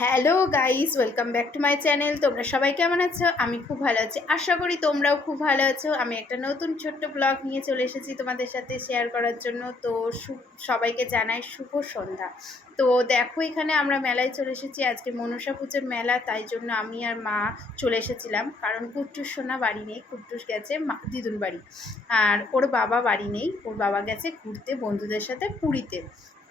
Hello guys, welcome back to my channel. তোমরা সবাই কেমন আছো? আমি খুব ভালো আছি। আশা করি তোমরাও খুব ভালো আছো। আমি একটা নতুন ছোট্ট ব্লগ নিয়ে চলে এসেছি তোমাদের সাথে শেয়ার করার জন্য। তো সবাইকে জানাই শুভ সন্ধ্যা। তো দেখো, এখানে আমরা মেলায় চলে এসেছি। আজকে মনসা পুজোর মেলা, তাই জন্য আমি আর মা চলে এসেছিলাম। কারণ কুট্টুস সোনা বাড়ি নেই, কুট্টুস গেছে মা, দিদুন বাড়ি। আর ওর বাবা বাড়ি নেই, ওর বাবা গেছে ঘুরতে বন্ধুদের সাথে পুরীতে।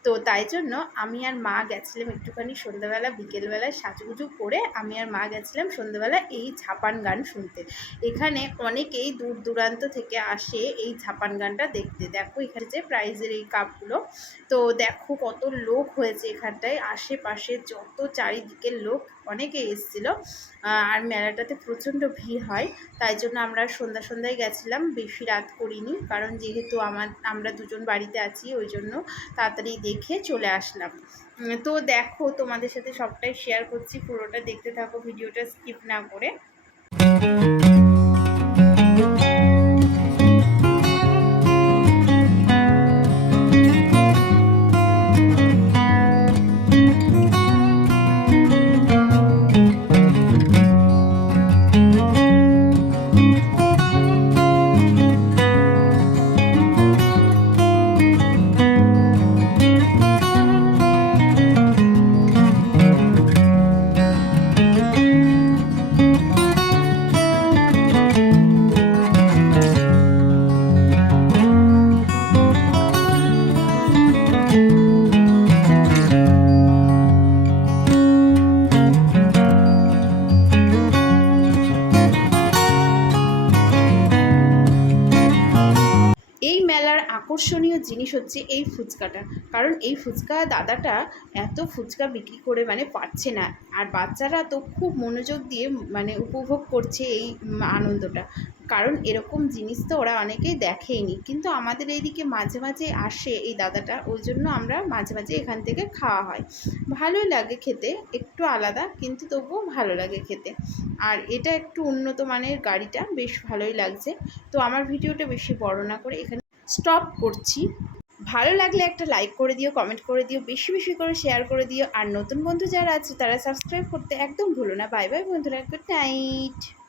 তো তাই জন্য আমি আর মা গেছিলাম একটুখানি সন্ধ্যাবেলা বিকেলবেলায় সাজুগুজু করে আমি আর মা গেছিলাম সন্ধ্যাবেলা এই ঝাপান গান শুনতে। এখানে অনেকেই দূর দূরান্ত থেকে আসে এই ঝাপান গানটা দেখতে। দেখো এখানে যে প্রাইজের এই কাপগুলো। তো দেখো কত লোক হয়েছে এখানটায়। আশেপাশে যত চারিদিকের লোক অনেকে এসেছিল। আর মেলাটাতে প্রচণ্ড ভিড় হয়। তাই জন্য আমরা সন্ধ্যা সন্ধ্যায় গেছিলাম। বেশি রাত করিনি। কারণ যেহেতু আমার, আমরা দুজন বাড়িতে আছি, ওই জন্য তাড়াতাড়ি দেখে চলে আসলাম। তো দেখো, তোমাদের সাথে সবটাই শেয়ার করছি। পুরোটা দেখতে থাকো, ভিডিওটা স্কিপ না করে। এই মেলার আকর্ষণীয় জিনিস হচ্ছে এই ফুচকাটা। কারণ এই ফুচকা দাদাটা এত ফুচকা বিক্রি করে মানে পাচ্ছে না। আর বাচ্চারা তো খুব মনোযোগ দিয়ে মানে উপভোগ করছে এই আনন্দটা। কারণ এরকম জিনিস তো ওরা অনেকেই দেখেইনি। কিন্তু আমাদের এইদিকে মাঝে মাঝে আসে এই দাদাটা। ওই জন্য আমরা মাঝে মাঝে এখান থেকে খাওয়া হয়। ভালোই লাগে খেতে, একটু আলাদা, কিন্তু তবুও ভালো লাগে খেতে। আর এটা একটু উন্নত মানের গাড়িটা, বেশ ভালোই লাগছে। তো আমার ভিডিওটা বেশি বড় না করে এখানে স্টপ করছি। ভালো লাগলে একটা লাইক করে দিও, কমেন্ট করে দিও, বেশি বেশি করে শেয়ার করে দিও। আর নতুন বন্ধু যারা আছে, তারা সাবস্ক্রাইব করতে একদম ভুলো না। বাই বাই বন্ধুরা, গুড নাইট।